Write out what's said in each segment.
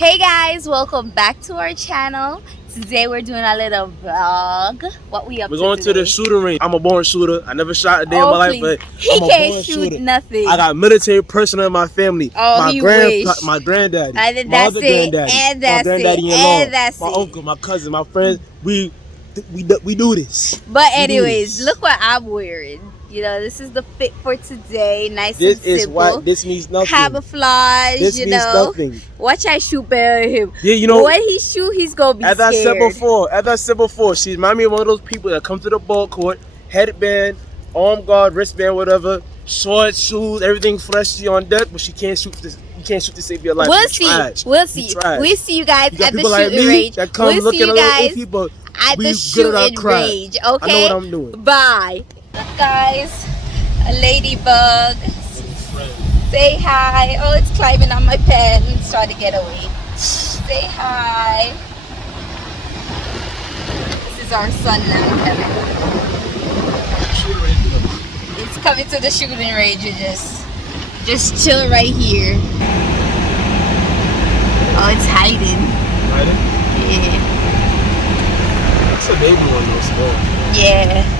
Hey guys, welcome back to our channel. Today we're doing a little vlog. What we up We're to going today? to the shooting range. I'm a born shooter. I never shot a day in my life, but He I'm a can't born shoot shooter. nothing. I got military personnel in my family. Oh, My he wish. my granddaddy, And then my that's other it. granddaddy, And my that's it. granddaddy-in-law, And that's my it. uncle, my cousin, my friends. We do this. But We do anyways, this. look what I'm wearing. You know, this is the fit for today. Nice This and is simple. what this means nothing. Camouflage, This you means know. nothing. Watch I shoot better than him. Yeah, you know. When he shoot, he's gonna be As scared. I said before, she reminds me of one of those people that come to the ball court, headband, arm guard, wristband, whatever, shorts, shoes, everything flashy on deck, but she can't shoot this. You can't shoot to save your life. We'll You see. trash. We'll You see. trash. We'll see you guys You at the people like shooting me range. that come We'll see looking you a little guys iffy, but at we the good at our shooting craft. range. Okay. I know what I'm doing. Bye. Look, guys, a ladybug. Say hi. Oh, it's climbing on my pen. It's trying to get away. Say hi. This is our son now, Kevin. It's coming to the shooting range. You just chill right here. Oh, it's hiding. Hiding? Yeah. That's a baby one, though, small. Yeah.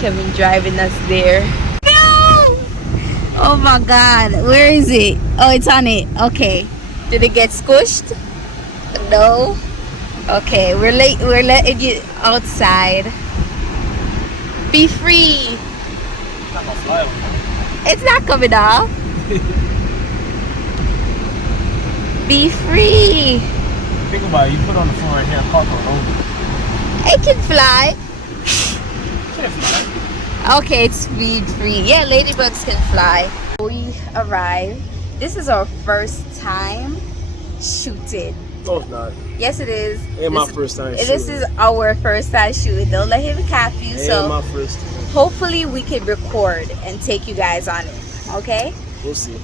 Kevin driving us there. No! Oh my god. Where is it? Oh, it's on it. Okay. Did it get squished? No. Okay, we're late. We're letting you outside. Be free. It's not gonna fly over. It's not coming off. Be free. Think about it. You put it on the floor right here, park on over. It can fly. Can't fly. Okay, it's speed free. Yeah, ladybugs can fly. We arrived. This is our first time shooting. No, it's not. Yes, it is. Ain't my first time shooting. This is our first time shooting. Don't let him cap you. Ain't my first time. Hopefully we can record and take you guys on it. Okay? We'll see.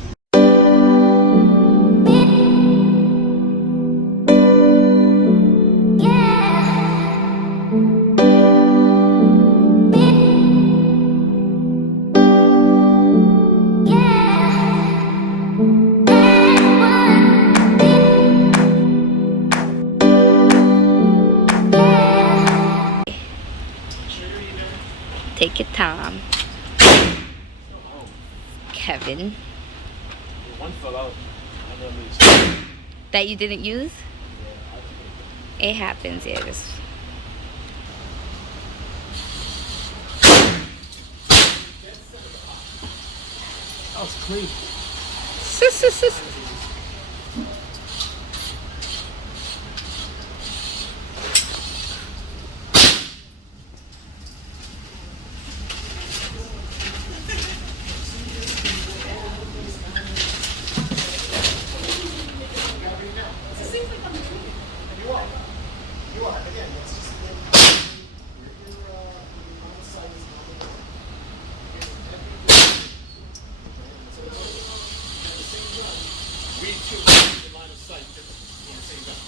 Take your time. Kevin. One fell out. That you didn't use? It happens, yeah. Just... That was clean. We two in line of sight on the same time.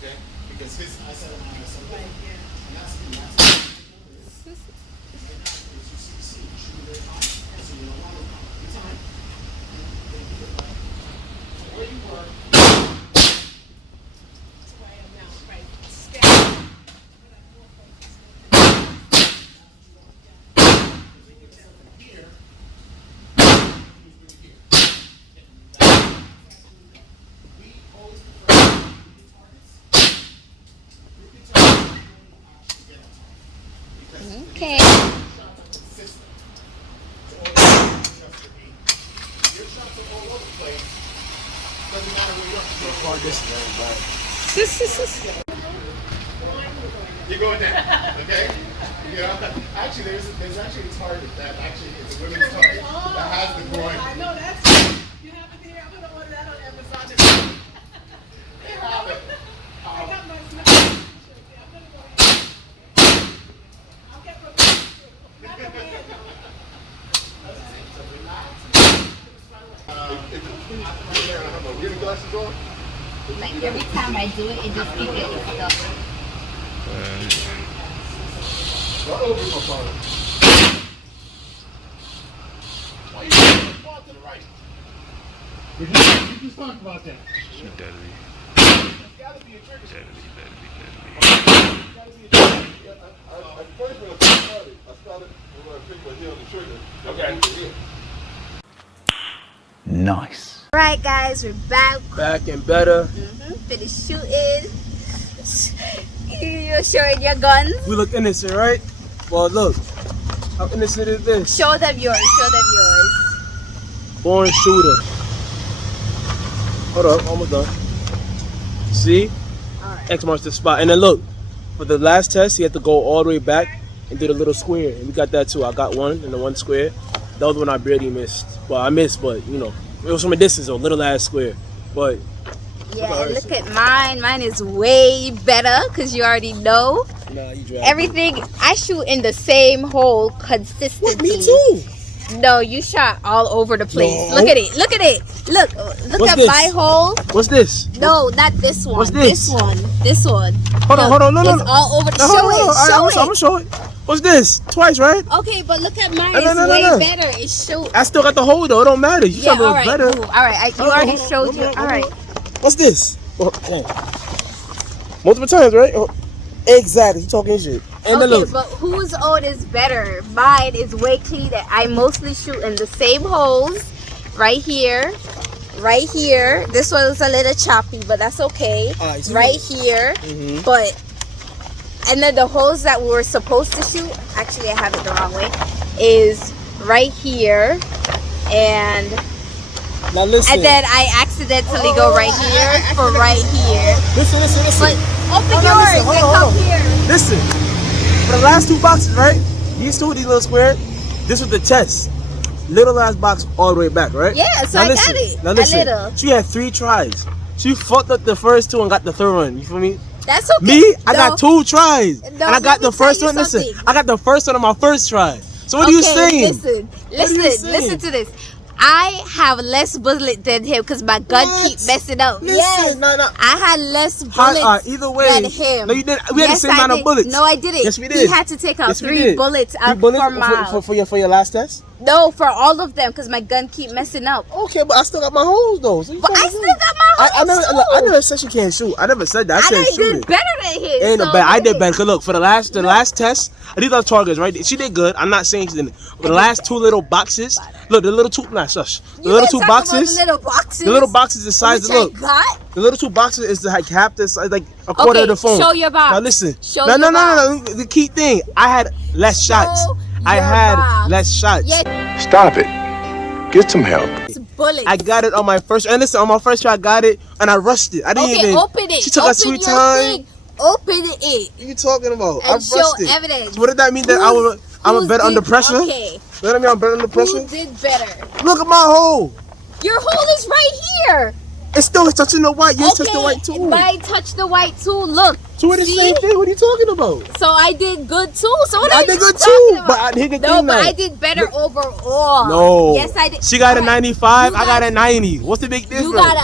Okay? Because his eyesight and my eyesight. Right, yeah. And that's the shoot very high. So you don't want to every time. Where you were. That's why I'm now, right? Scatter. Here. Okay. You're going down, okay? Yeah. Actually, there's actually a target that actually it's a women's target that has the groin. I know that's you have it here. I'm gonna order that on Amazon. They have it. I got my snap. I'm gonna go ahead. I'll get my not the man. You have glasses on? Like every time I do it, it just keeps getting stuck. What over my phone? Why are you far to the right? We just talked about that. Deadly. It's gotta be a trigger. Deadly. At first when I started when I picked my heel on the trigger. Okay. Nice. Alright guys, we're back. Back and better. Finished shooting. You're showing your guns. We look innocent, right? Well, look. How innocent is this? Show them yours. Show them yours. Born shooter. Hold up, almost done. See? Alright. X marks the spot. And then look, for the last test, you had to go all the way back and do the little square. And we got that too. I got one in the one square. The other one I barely missed. Well, I missed, but you know, it was from a distance, though, little ass square. But Yeah, look at mine. Mine is way better because you already know. nah, you dragged Everything, I shoot in the same hole consistently. What? Me too. No, you shot all over the place. No. Look at it. Look at it. Look What's at this? my hole. What's this? No, not this one. What's this? This one. This one. Hold on. No. It's all over the. No, Show hold on. it. I'm Show gonna show it. What's this? Twice, right? it. Okay, but look at mine. No, It's no, way no. better. It shows. I still got the hole though. It don't matter. You Yeah, tell me all it's right. better. Cool. All right. You already showed you. All right. What's this? Oh, damn. Multiple times, right? Oh, exactly. You talking shit. And then Okay, look. but whose own is better? Mine is way cleaner. I mostly shoot in the same holes. Right here. Right here. This one's a little choppy, but that's okay. Alright, so Right here. Mhm. But, and then the holes that we were supposed to shoot, actually I have it the wrong way, is right here. And Now listen. then I accidentally go right here for right here. Listen. But open No, yours listen, and hold come on. here. Listen. For the last two boxes, right? These little squares. This was the test. Little ass box all the way back, right? Yeah, so Now I listen, got it. Now A listen. little. She had 3 tries. She fucked up the first 2 and got the third one. You feel me? That's okay. Me, I No. got 2 tries. And I let got me the first tell one. you Listen, something. I got the first one on my first try. So what are you saying? Listen, What are you listen saying? to this. I have less bullet than him because my gun What? keep messing up. Listen, Yes, no. I had less bullets Either way, than him. no, you didn't. We had the same I amount of did. bullets. No, I didn't. Yes, we He did. had to take out Yes, we 3 did. bullets 3 out bullets for mine. for your last test. No, for all of them because my gun keep messing up. Okay, but I still got my holes though. So you But I talking still shit. got my I holes never, too. look, I never said she can't shoot. I never said that. I And said I shoot did it. better than him. Ain't no so bad. I did hey. better. Cause look, for the last test, these are targets, right? She did good. I'm not saying she didn't. For the last 2 little boxes, look, the little 2, nah, shush. The You little been 2 talking about boxes, The little boxes. the little boxes the size. which Look, I got. the little 2 boxes is like half this, like a quarter of the phone. Show your box. Now listen. Show No. your box. The key thing, I had less shots. I your had box. less shots. Yes, Stop it. Get some help. bullets. I got it on my first. And listen, on my first try, I got it, and I rushed it. I didn't Okay, even. open it. She took open her sweet your time. thing. Open it. What are you talking about? I And show rushed it. evidence. So what did that mean? That I'm Who's better under did- pressure? Okay. What I mean, I'm better under pressure? Who did better? Look at my hole. Your hole is right here. It's still touching the white. Yours Okay, touched the white too. mine touched the white too. Look. So we're the See? same thing. What are you talking about? So I did good too. So what I are did you good talking too, about? but I did No, thing but now. I did better overall. No. Yes, I did. She got a Alright. 95. You I got got- a 90. What's the big difference? You got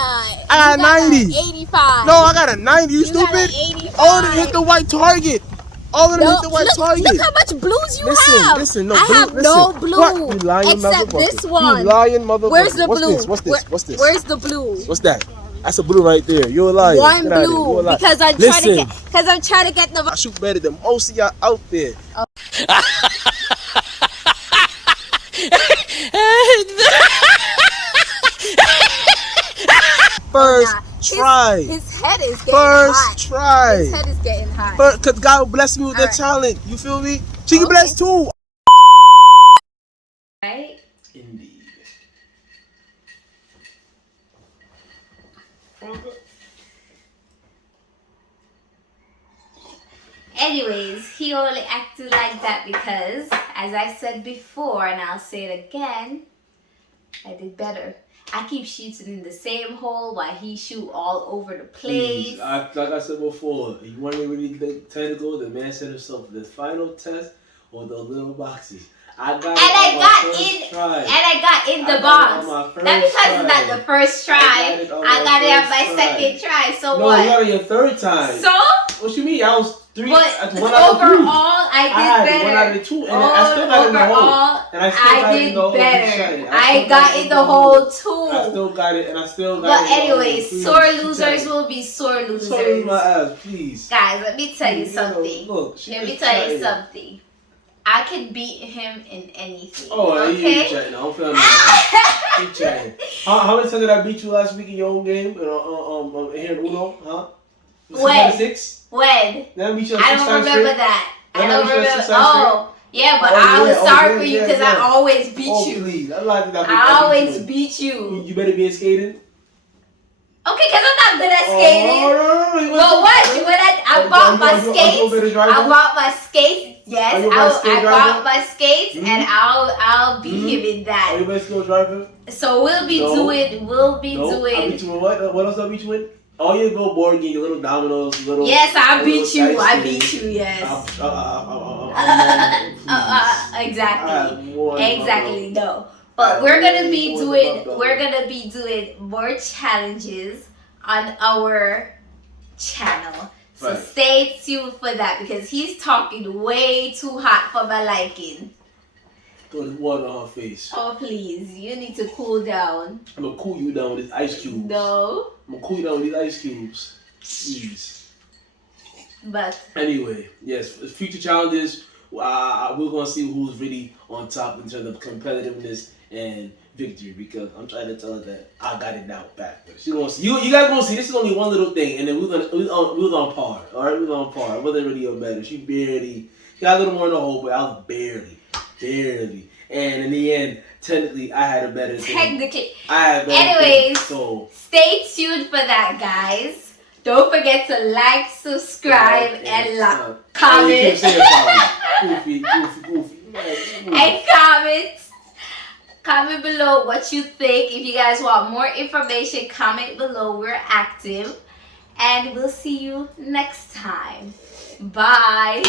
I got you got 90. 85. No, I got a 90. You You got stupid? an 85. All of them hit the white target. All of them hit the white target. Look how much blues you Listen, have. listen, no, I blue, have listen. no blue. What? You lying except motherfucker. this one. You lying motherfucker. Where's the What's blue? This? What's this? What's this? Where's the blue? What's that? That's a blue right there. You're a liar. One Get outta here. You're a blue liar. because I'm Listen, trying to get the. I shoot better than most of y'all out there. First try. His head is getting First hot. try. His head is getting hot. Cause God bless me with that Alright. talent. You feel me? She can Okay. bless too. Right? Indeed. Anyways, he only acted like that because, as I said before, and I'll say it again, I did better. I keep shooting in the same hole while he shoot all over the place. Like I said before, you want to really technical, the man said himself, the final test or the little boxes. I got in the box. Not because it's not the first try. I got it on my second try. So no, what? you got it your third time. So? What you mean? I was 3. But That's 1 out of 3. overall, I did had better. 1 out of 2, and I still got in the hole. Overall, And I still got I in did the hole. better. I got in the hole too. I still got it, and I still got But it. anyways, sore losers will be sore losers. So lose my ass, please. Guys, let me tell you something. Look, Let me tell you something. I can beat him in anything. Oh, okay? you chatting. I don't feel nothing. You chatting. How many times did I beat you last week in your own game? Here in Uno, huh? When? 6? When? Did I beat you I 6 don't times remember straight? that. Did I don't beat you 6 remember. times Oh, yeah, but Oh, I was yeah, sorry oh, for yeah, you because yeah. I always beat Oh, you. please. I lied that I always beat you. You better be skating. Okay, because I'm not good at skating. No. But what? When I bought my skates, I bought my skates. Yes, Are you a best skate I driver? bought my skates, Mhm. and I'll beat him in Are you that. best skill driver? So we'll be No. doing. We'll be No. I doing. beat you with what? What else I beat you with? Oh, you go board game, your little dominoes, little. Yes, I beat you. dice I things. beat you. Yes. Please. Exactly. Exactly. No. I But we're gonna really be want doing. above We're that. gonna be doing more challenges on our channel. So Right. stay tuned for that because he's talking way too hot for my liking. Throw this water on her face. Oh please, you need to cool down. I'm gonna cool you down with these ice cubes. No. I'm gonna cool you down with these ice cubes. Please. But Anyway, yes, future challenges. We're gonna see who's really on top in terms of competitiveness and victory because I'm trying to tell her that I got it now back. She gonna see you guys gonna see this is only one little thing, and then we was on par. All right, we was on par. It wasn't really a better. She got a little more in the hole, but I was barely. And in the end, technically, I had a better thing. technically, I had a better anyways, thing, so stay tuned for that, guys. Don't forget to like, subscribe, and comment. Goofy. And comment. Comment below what you think. If you guys want more information, comment below. We're active. And we'll see you next time. Bye.